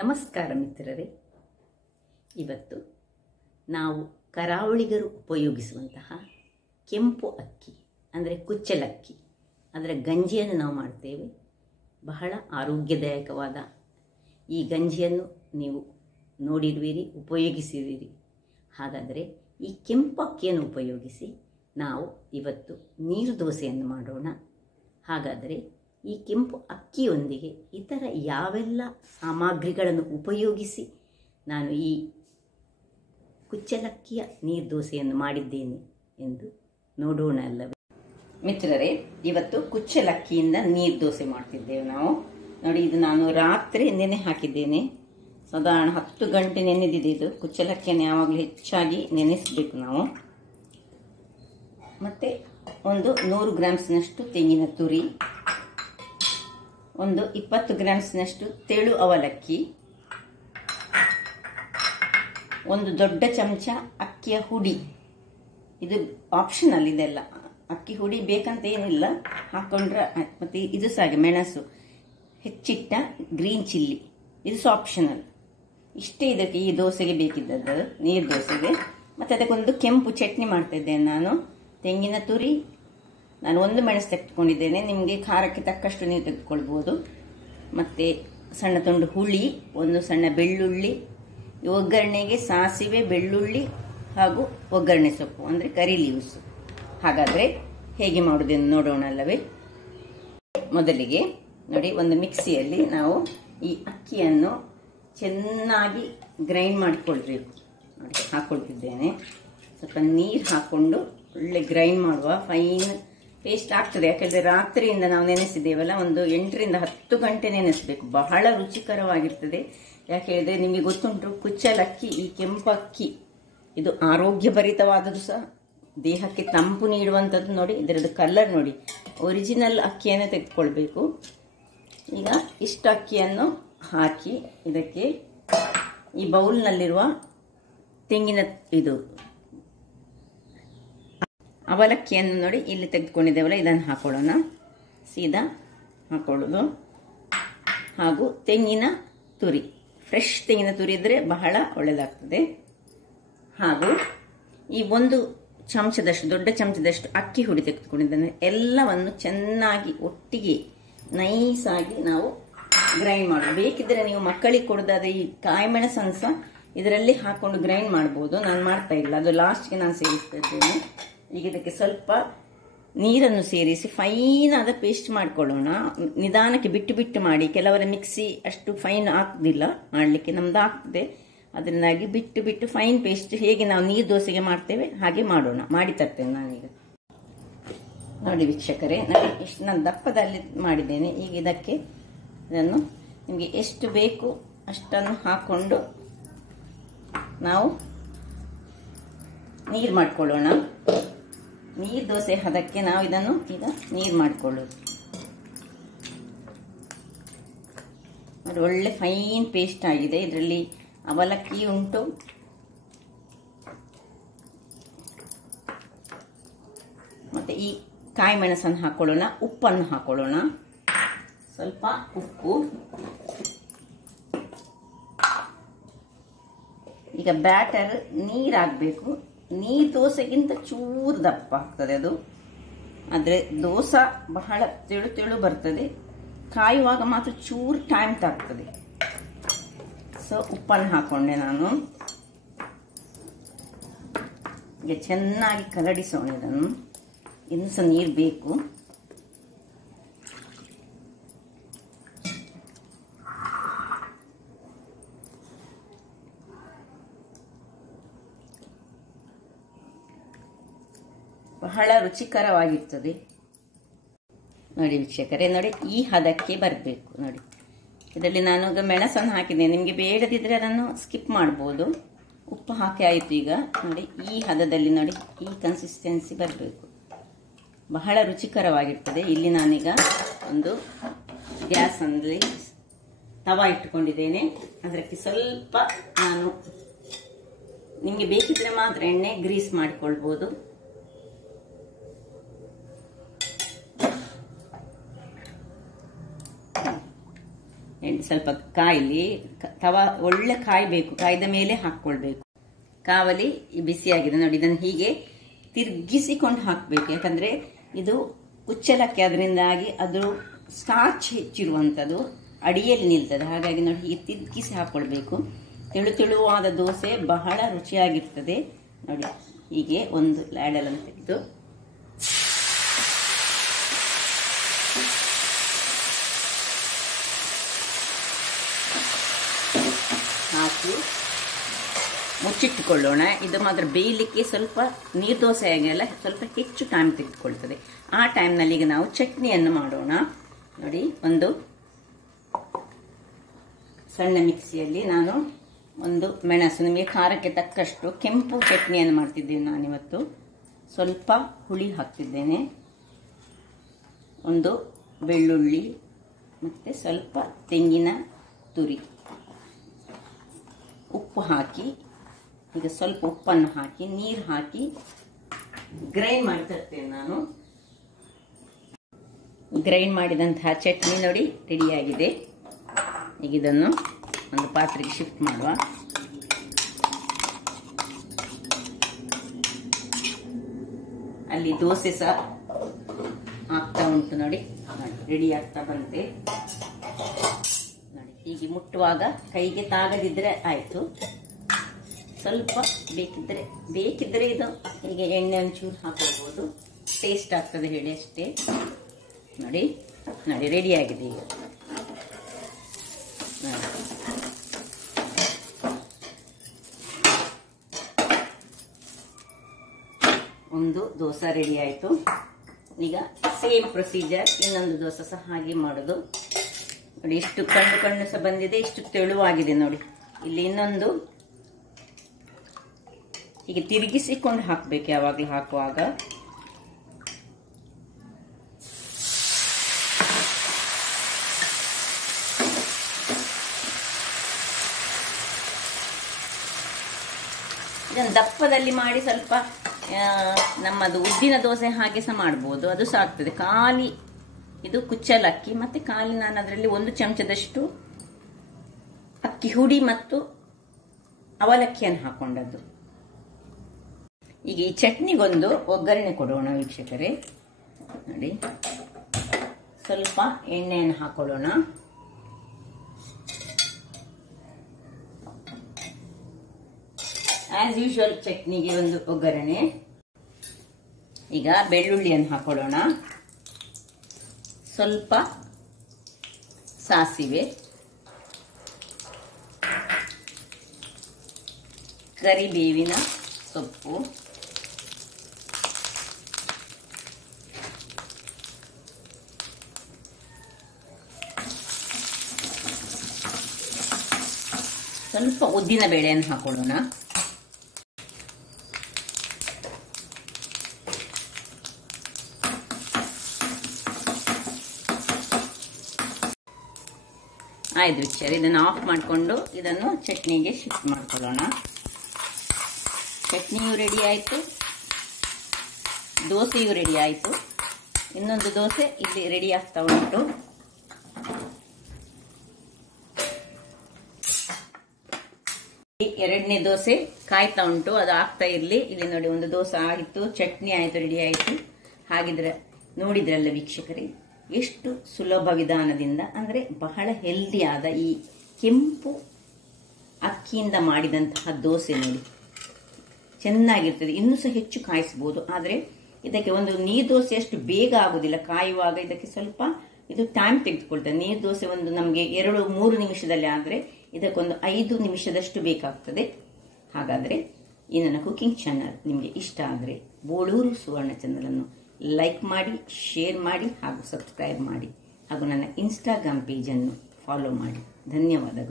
ನಮಸ್ಕಾರ ಮಿತ್ರರೇ. ಇವತ್ತು ನಾವು ಕರಾವಳಿಗರು ಉಪಯೋಗಿಸುವಂತಹ ಕೆಂಪು ಅಕ್ಕಿ ಅಂದರೆ ಕುಚ್ಚಲಕ್ಕಿ ಅದರ ಗಂಜಿಯನ್ನು ನಾವು ಮಾಡ್ತೇವೆ. ಬಹಳ ಆರೋಗ್ಯದಾಯಕವಾದ ಈ ಗಂಜಿಯನ್ನು ನೀವು ನೋಡಿರುವಿರಿ, ಉಪಯೋಗಿಸಿರುವಿರಿ. ಹಾಗಾದರೆ ಈ ಕೆಂಪು ಅಕ್ಕಿಯನ್ನು ಉಪಯೋಗಿಸಿ ನಾವು ಇವತ್ತು ನೀರು ದೋಸೆಯನ್ನು ಮಾಡೋಣ. ಹಾಗಾದರೆ ಈ ಕೆಂಪು ಅಕ್ಕಿಯೊಂದಿಗೆ ಇತರ ಯಾವೆಲ್ಲ ಸಾಮಗ್ರಿಗಳನ್ನು ಉಪಯೋಗಿಸಿ ನಾನು ಈ ಕುಚ್ಚಲಕ್ಕಿಯ ನೀರು ದೋಸೆಯನ್ನು ಮಾಡಿದ್ದೇನೆ ಎಂದು ನೋಡೋಣ ಅಲ್ಲವೇ ಮಿತ್ರರೇ. ಇವತ್ತು ಕುಚ್ಚಲಕ್ಕಿಯಿಂದ ನೀರು ದೋಸೆ ಮಾಡ್ತಿದ್ದೇವೆ ನಾವು. ನೋಡಿ, ಇದು ನಾನು ರಾತ್ರಿ ನೆನೆ ಹಾಕಿದ್ದೇನೆ. ಸಾಧಾರಣ 10 ಗಂಟೆ ನೆನೆದಿದೆ. ಇದು ಕುಚ್ಚಲಕ್ಕಿಯನ್ನು ಯಾವಾಗಲೂ ಹೆಚ್ಚಾಗಿ ನೆನೆಸಬೇಕು ನಾವು. ಮತ್ತು ಒಂದು 100 ಗ್ರಾಮ್ಸ್ನಷ್ಟು ತೆಂಗಿನ ತುರಿ, ಒಂದು 20 ಗ್ರಾಮ್ಸ್ನಷ್ಟು ತೆಳು ಅವಲಕ್ಕಿ, ಒಂದು ದೊಡ್ಡ ಚಮಚ ಅಕ್ಕಿಯ ಹುಡಿ. ಇದು ಆಪ್ಷನಲ್, ಇದೆಲ್ಲ ಅಕ್ಕಿ ಹುಡಿ ಬೇಕಂತ ಏನಿಲ್ಲ, ಹಾಕೊಂಡ್ರೆ. ಮತ್ತು ಇದು ಸಹ ಮೆಣಸು, ಹೆಚ್ಚಿಟ್ಟ ಗ್ರೀನ್ ಚಿಲ್ಲಿ, ಇದು ಸಹ ಆಪ್ಷನಲ್. ಇಷ್ಟೇ ಇದಕ್ಕೆ ಈ ದೋಸೆಗೆ ಬೇಕಿದ್ದದ್ದು, ನೀರು ದೋಸೆಗೆ. ಮತ್ತು ಅದಕ್ಕೊಂದು ಕೆಂಪು ಚಟ್ನಿ ಮಾಡ್ತಾ ಇದ್ದೇನೆ ನಾನು. ತೆಂಗಿನ ತುರಿ, ನಾನು 1 ಮೆಣಸು ತೆಗೆದುಕೊಂಡಿದ್ದೇನೆ. ನಿಮಗೆ ಖಾರಕ್ಕೆ ತಕ್ಕಷ್ಟು ನೀವು ತೆಗೆದುಕೊಳ್ಬೋದು. ಮತ್ತು ಸಣ್ಣ ತುಂಡು ಹುಳಿ, ಒಂದು ಸಣ್ಣ ಬೆಳ್ಳುಳ್ಳಿ, ಒಗ್ಗರಣೆಗೆ ಸಾಸಿವೆ, ಬೆಳ್ಳುಳ್ಳಿ ಹಾಗೂ ಒಗ್ಗರಣೆ ಸೊಪ್ಪು ಅಂದರೆ ಕರಿ ಲೀವ್ಸ್. ಹಾಗಾದರೆ ಹೇಗೆ ಮಾಡೋದನ್ನು ನೋಡೋಣ ಅಲ್ಲವೇ. ಮೊದಲಿಗೆ ನೋಡಿ, ಒಂದು ಮಿಕ್ಸಿಯಲ್ಲಿ ನಾವು ಈ ಅಕ್ಕಿಯನ್ನು ಚೆನ್ನಾಗಿ ಗ್ರೈಂಡ್ ಮಾಡಿಕೊಳ್ಬೇಕು. ನೋಡಿ, ಹಾಕ್ಕೊಳ್ತಿದ್ದೇನೆ. ಸ್ವಲ್ಪ ನೀರು ಹಾಕ್ಕೊಂಡು ಒಳ್ಳೆ ಗ್ರೈಂಡ್ ಮಾಡುವ, ಫೈನ್ ಪೇಸ್ಟ್ ಆಗ್ತದೆ. ಯಾಕೆಂದರೆ ರಾತ್ರಿಯಿಂದ ನಾವು ನೆನೆಸಿದ್ದೇವಲ್ಲ, ಒಂದು 8 ರಿಂದ 10 ಗಂಟೆ ನೆನೆಸಬೇಕು. ಬಹಳ ರುಚಿಕರವಾಗಿರ್ತದೆ. ಯಾಕೆ ಹೇಳಿದ್ರೆ ನಿಮಗೆ ಗೊತ್ತುಂಟು, ಕುಚ್ಚಲಕ್ಕಿ, ಈ ಕೆಂಪಕ್ಕಿ ಇದು ಆರೋಗ್ಯಭರಿತವಾದದ್ದು ಸಹ, ದೇಹಕ್ಕೆ ತಂಪು ನೀಡುವಂಥದ್ದು. ನೋಡಿ, ಇದರದ್ದು ಕಲರ್ ನೋಡಿ. ಒರಿಜಿನಲ್ ಅಕ್ಕಿಯನ್ನು ತೆಗೆದುಕೊಳ್ಬೇಕು. ಈಗ ಇಷ್ಟು ಅಕ್ಕಿಯನ್ನು ಹಾಕಿ ಇದಕ್ಕೆ ಈ ಬೌಲ್ನಲ್ಲಿರುವ ತೆಂಗಿನ ಇದು ಅವಲಕ್ಕಿಯನ್ನು ನೋಡಿ ಇಲ್ಲಿ ತೆಗೆದುಕೊಂಡಿದ್ದೇವಲ್ಲ, ಇದನ್ನು ಹಾಕೊಳ್ಳೋಣ. ಸೀದಾ ಹಾಕೊಳ್ಳೋದು. ಹಾಗೂ ತೆಂಗಿನ ತುರಿ, ಫ್ರೆಶ್ ತೆಂಗಿನ ತುರಿ ಇದ್ದರೆ ಬಹಳ ಒಳ್ಳೆಯದಾಗ್ತದೆ. ಹಾಗೂ ಈ 1 ಚಮಚದಷ್ಟು, ದೊಡ್ಡ ಚಮಚದಷ್ಟು ಅಕ್ಕಿ ಹುಡಿ ತೆಗೆದುಕೊಂಡಿದ್ದೇನೆ. ಎಲ್ಲವನ್ನು ಚೆನ್ನಾಗಿ ಒಟ್ಟಿಗೆ ನೈಸಾಗಿ ನಾವು ಗ್ರೈಂಡ್ ಮಾಡೋದು. ಬೇಕಿದ್ರೆ ನೀವು ಮಕ್ಕಳಿಗೆ ಕೊಡೋದಾದ್ರೆ ಈ ಕಾಯಿಮೆಣಸನ್ನು ಸಹ ಇದರಲ್ಲಿ ಹಾಕೊಂಡು ಗ್ರೈಂಡ್ ಮಾಡ್ಬೋದು. ನಾನು ಮಾಡ್ತಾ ಇಲ್ಲ, ಅದು ಲಾಸ್ಟ್ಗೆ ನಾನು ಸೇರಿಸ್ತಾ ಇದ್ದೇನೆ. ಈಗ ಇದಕ್ಕೆ ಸ್ವಲ್ಪ ನೀರನ್ನು ಸೇರಿಸಿ ಫೈನ್ ಆದ ಪೇಸ್ಟ್ ಮಾಡ್ಕೊಳ್ಳೋಣ. ನಿಧಾನಕ್ಕೆ ಬಿಟ್ಟು ಬಿಟ್ಟು ಮಾಡಿ. ಕೆಲವರ ಮಿಕ್ಸಿ ಅಷ್ಟು ಫೈನ್ ಆಗ್ತಿಲ್ಲ ಮಾಡಲಿಕ್ಕೆ, ನಮ್ದು ಆಗ್ತದೆ. ಅದರಿಂದಾಗಿ ಬಿಟ್ಟು ಬಿಟ್ಟು ಫೈನ್ ಪೇಸ್ಟ್ ಹೇಗೆ ನಾವು ನೀರು ದೋಸೆಗೆ ಮಾಡ್ತೇವೆ ಹಾಗೆ ಮಾಡೋಣ. ಮಾಡಿ ತರ್ತೇನೆ ನಾನೀಗ. ನೋಡಿ ವೀಕ್ಷಕರೇ, ನಾನು ಇಷ್ಟು ನಾನು ದಪ್ಪದಲ್ಲಿ ಮಾಡಿದ್ದೇನೆ. ಈಗ ಇದಕ್ಕೆ ಇದನ್ನು ನಿಮಗೆ ಎಷ್ಟು ಬೇಕು ಅಷ್ಟನ್ನು ಹಾಕ್ಕೊಂಡು ನಾವು ನೀರು ಮಾಡ್ಕೊಳ್ಳೋಣ. ನೀರು ದೋಸೆ ಹದಕ್ಕೆ ನಾವು ಇದನ್ನು ಈಗ ನೀರು ಮಾಡಿಕೊಳ್ಳೋದು. ಅದು ಒಳ್ಳೆ ಫೈನ್ ಪೇಸ್ಟ್ ಆಗಿದೆ. ಇದರಲ್ಲಿ ಅವಲಕ್ಕಿ ಉಂಟು, ಮತ್ತೆ ಈ ಕಾಯಿ ಮೆಣಸನ್ನು ಹಾಕೊಳ್ಳೋಣ. ಉಪ್ಪನ್ನು ಹಾಕೊಳ್ಳೋಣ, ಸ್ವಲ್ಪ ಉಪ್ಪು. ಈಗ ಬ್ಯಾಟರ್ ನೀರಾಗಬೇಕು. ನೀರು ದೋಸೆಗಿಂತ ಚೂರು ದಪ್ಪ ಆಗ್ತದೆ ಅದು. ಆದರೆ ದೋಸೆ ಬಹಳ ತೆಳು ತೆಳು ಬರ್ತದೆ. ಕಾಯುವಾಗ ಮಾತ್ರ ಚೂರು ಟೈಮ್ ತಾಗ್ತದೆ. ಸೊ ಉಪ್ಪನ್ನು ಹಾಕೊಂಡೆ ನಾನು. ಈಗ ಚೆನ್ನಾಗಿ ಕಲಡಿಸೋಣ ಇದನ್ನು. ಇನ್ನು ಸಹ ನೀರು ಬೇಕು. ಬಹಳ ರುಚಿಕರವಾಗಿರ್ತದೆ. ನೋಡಿ ವೀಕ್ಷಕರೇ, ನೋಡಿ ಈ ಹದಕ್ಕೆ ಬರಬೇಕು. ನೋಡಿ, ಇದರಲ್ಲಿ ನಾನು ಈಗ ಮೆಣಸನ್ನು ಹಾಕಿದ್ದೇನೆ. ನಿಮಗೆ ಬೇಡದಿದ್ರೆ ಅದನ್ನು ಸ್ಕಿಪ್ ಮಾಡ್ಬೋದು. ಉಪ್ಪು ಹಾಕಿ ಆಯಿತು. ಈಗ ನೋಡಿ ಈ ಹದದಲ್ಲಿ, ನೋಡಿ ಈ ಕನ್ಸಿಸ್ಟೆನ್ಸಿ ಬರಬೇಕು. ಬಹಳ ರುಚಿಕರವಾಗಿರ್ತದೆ. ಇಲ್ಲಿ ನಾನೀಗ ಒಂದು ಗ್ಯಾಸ್ ಅಂದರೆ ತವಾ ಇಟ್ಟುಕೊಂಡಿದ್ದೇನೆ. ಅದಕ್ಕೆ ಸ್ವಲ್ಪ ನಾನು, ನಿಮಗೆ ಬೇಕಿದ್ರೆ ಮಾತ್ರ ಎಣ್ಣೆ ಗ್ರೀಸ್ ಮಾಡಿಕೊಳ್ಬೋದು. ಸ್ವಲ್ಪ ಕಾಯಿಲಿ, ತವಾ ಒಳ್ಳೆ ಕಾಯಬೇಕು, ಕಾಯ್ದ ಮೇಲೆ ಹಾಕೊಳ್ಬೇಕು. ಕಾವಲಿ ಬಿಸಿಯಾಗಿದೆ ನೋಡಿ, ಇದನ್ನು ಹೀಗೆ ತಿರ್ಗಿಸಿಕೊಂಡು ಹಾಕಬೇಕು. ಯಾಕಂದ್ರೆ ಇದು ಕುಚ್ಚಲಕ್ಕಿ, ಅದರಿಂದಾಗಿ ಅದು ಸ್ಟಾರ್ಚ್ ಹೆಚ್ಚಿರುವಂಥದ್ದು ಅಡಿಯಲ್ಲಿ ನಿಲ್ತದೆ. ಹಾಗಾಗಿ ನೋಡಿ ಹೀಗೆ ತಿರ್ಗಿಸಿ ಹಾಕೊಳ್ಬೇಕು. ತೆಳುವಾದ ದೋಸೆ ಬಹಳ ರುಚಿಯಾಗಿರ್ತದೆ ನೋಡಿ. ಹೀಗೆ ಒಂದು ಲ್ಯಾಡಲನ್ನು ತೆಗೆದು ಹಾಕಿ ಮುಚ್ಚಿಟ್ಟುಕೊಳ್ಳೋಣ. ಇದು ಮಾತ್ರ ಬೇಯಲಿಕ್ಕೆ ಸ್ವಲ್ಪ ನೀರು ದೋಸೆ ಆಗೆಲ್ಲ ಸ್ವಲ್ಪ ಹೆಚ್ಚು ಟೈಮ್ ತೆಗೆದುಕೊಳ್ತದೆ. ಆ ಟೈಮ್ನಲ್ಲಿ ಈಗ ನಾವು ಚಟ್ನಿಯನ್ನು ಮಾಡೋಣ ನೋಡಿ. ಒಂದು ಸಣ್ಣ ಮಿಕ್ಸಿಯಲ್ಲಿ ನಾನು ಒಂದು ಮೆಣಸು, ನಿಮಗೆ ಖಾರಕ್ಕೆ ತಕ್ಕಷ್ಟು ಕೆಂಪು ಚಟ್ನಿಯನ್ನು ಮಾಡ್ತಿದ್ದೇನೆ ನಾನಿವತ್ತು. ಸ್ವಲ್ಪ ಹುಳಿ ಹಾಕ್ತಿದ್ದೇನೆ, ಒಂದು ಬೆಳ್ಳುಳ್ಳಿ ಮತ್ತು ಸ್ವಲ್ಪ ತೆಂಗಿನ ತುರಿ, ಉಪ್ಪು ಹಾಕಿ, ಈಗ ಸ್ವಲ್ಪ ಉಪ್ಪನ್ನು ಹಾಕಿ ನೀರು ಹಾಕಿ ಗ್ರೈಂಡ್ ಮಾಡಿ ತರ್ತೇನೆ ನಾನು. ಗ್ರೈಂಡ್ ಮಾಡಿದಂತಹ ಚಟ್ನಿ ನೋಡಿ ರೆಡಿಯಾಗಿದೆ. ಈಗ ಇದನ್ನು ಒಂದು ಪಾತ್ರೆಗೆ ಶಿಫ್ಟ್ ಮಾಡುವ. ಅಲ್ಲಿ ದೋಸೆ ಸಹ ಆಗ್ತಾ ಉಂಟು ನೋಡಿ, ರೆಡಿ ಆಗ್ತಾ ಬಂತೆ ನೋಡಿ. ಹೀಗೆ ಮುಟ್ಟುವಾಗ ಕೈಗೆ ತಾಗದಿದ್ರೆ ಆಯ್ತು. ಸ್ವಲ್ಪ ಬೇಕಿದ್ರೆ ಇದು ಹೀಗೆ ಎಣ್ಣೆ ಒಂಚೂರು ಹಾಕೊಳ್ಬೋದು, ಟೇಸ್ಟ್ ಆಗ್ತದೆ ಹೇಳಿ ಅಷ್ಟೇ ನೋಡಿ. ನೋಡಿ ರೆಡಿ ಆಗಿದೆ ಈಗ. ಒಂದು ದೋಸೆ ರೆಡಿ ಆಯಿತು. ಈಗ ಸೇಮ್ ಪ್ರೊಸೀಜರ್ ಇನ್ನೊಂದು ದೋಸೆ ಸಹ ಹಾಗೆ ಮಾಡೋದು ನೋಡಿ. ಇಷ್ಟು ಕಣ್ಣು ಸಹ ಬಂದಿದೆ, ಇಷ್ಟು ತೆಳುವಾಗಿದೆ ನೋಡಿ. ಇಲ್ಲಿ ಇನ್ನೊಂದು ಹೀಗೆ ತಿರುಗಿಸಿಕೊಂಡು ಹಾಕಬೇಕು ಯಾವಾಗಲೂ ಹಾಕುವಾಗ. ಇದನ್ನು ದಪ್ಪದಲ್ಲಿ ಮಾಡಿ ಸ್ವಲ್ಪ ನಮ್ಮದು ಉದ್ದಿನ ದೋಸೆ ಹಾಗೆ ಸಹ ಮಾಡ್ಬೋದು, ಅದು ಸಹ ಆಗ್ತದೆ. ಖಾಲಿ ಇದು ಕುಚ್ಚಲಕ್ಕಿ ಮತ್ತೆ ಖಾಲಿ ನಾನು ಅದರಲ್ಲಿ 1 ಚಮಚದಷ್ಟು ಅಕ್ಕಿ ಹುಡಿ ಮತ್ತು ಅವಲಕ್ಕಿಯನ್ನು ಹಾಕೊಂಡದ್ದು. ಈಗ ಈ ಚಟ್ನಿಗೊಂದು ಒಗ್ಗರಣೆ ಕೊಡೋಣ ವೀಕ್ಷಕರೇ ನೋಡಿ. ಸ್ವಲ್ಪ ಎಣ್ಣೆಯನ್ನು ಹಾಕೊಳ್ಳೋಣ. ಆಸ್ ಯೂಶುವಲ್ ಚಟ್ನಿಗೆ ಒಂದು ಒಗ್ಗರಣೆ. ಈಗ ಬೆಳ್ಳುಳ್ಳಿಯನ್ನು ಹಾಕೊಳ್ಳೋಣ, ಸ್ವಲ್ಪ ಸಾಸಿವೆ, ಕರಿಬೇವಿನ ಸೊಪ್ಪು, ಸ್ವಲ್ಪ ಉದ್ದಿನ ಬೇಳೆಯನ್ನು ಹಾಕೊಳ್ಳೋಣ. ಆಯ್ತು ವೀಕ್ಷಕರೇ, ಇದನ್ನು ಆಫ್ ಮಾಡಿಕೊಂಡು ಇದನ್ನು ಚಟ್ನಿಗೆ ಶಿಫ್ಟ್ ಮಾಡ್ಕೊಳ್ಳೋಣ. ಚಟ್ನಿಯೂ ರೆಡಿ ಆಯಿತು, ದೋಸೆಯೂ ರೆಡಿ ಆಯಿತು. ಇನ್ನೊಂದು ದೋಸೆ ಇಲ್ಲಿ ರೆಡಿ ಆಗ್ತಾ ಉಂಟು. ಎರಡನೇ ದೋಸೆ ಕಾಯ್ತಾ ಉಂಟು, ಅದು ಆಗ್ತಾ ಇರಲಿ. ಇಲ್ಲಿ ನೋಡಿ ಒಂದು ದೋಸೆ ಆಯಿತು, ಚಟ್ನಿ ಆಯಿತು, ರೆಡಿ ಆಯಿತು. ಹಾಗಿದ್ರೆ ನೋಡಿದ್ರಲ್ಲ ವೀಕ್ಷಕರೇ, ಎಷ್ಟು ಸುಲಭ ವಿಧಾನದಿಂದ, ಅಂದರೆ ಬಹಳ ಹೆಲ್ದಿಯಾದ ಈ ಕೆಂಪು ಅಕ್ಕಿಯಿಂದ ಮಾಡಿದಂತಹ ದೋಸೆ ನೋಡಿ ಚೆನ್ನಾಗಿರ್ತದೆ. ಇನ್ನೂ ಸಹ ಹೆಚ್ಚು ಕಾಯಿಸಬಹುದು, ಆದರೆ ಇದಕ್ಕೆ ಒಂದು ನೀರು ದೋಸೆ ಅಷ್ಟು ಬೇಗ ಆಗುದಿಲ್ಲ. ಕಾಯುವಾಗ ಇದಕ್ಕೆ ಸ್ವಲ್ಪ ಇದು ಟೈಮ್ ತೆಗೆದುಕೊಳ್ತದೆ. ನೀರು ದೋಸೆ ಒಂದು ನಮಗೆ 2-3 ನಿಮಿಷದಲ್ಲಿ ಆದರೆ ಇದಕ್ಕೊಂದು 5 ನಿಮಿಷದಷ್ಟು ಬೇಕಾಗ್ತದೆ. ಹಾಗಾದರೆ ಈ ನನ್ನ ಕುಕಿಂಗ್ ಚಾನಲ್ ನಿಮಗೆ ಇಷ್ಟ ಆದರೆ ಬೋಳೂರು ಸುವರ್ಣ ಚಾನಲನ್ನು ಲೈಕ್ ಮಾಡಿ, ಶೇರ್ ಮಾಡಿ ಹಾಗೂ ಸಬ್ಸ್ಕ್ರೈಬ್ ಮಾಡಿ ಹಾಗೂ ನನ್ನ ಇನ್ಸ್ಟಾಗ್ರಾಮ್ ಪೇಜನ್ನು ಫಾಲೋ ಮಾಡಿ. ಧನ್ಯವಾದಗಳು.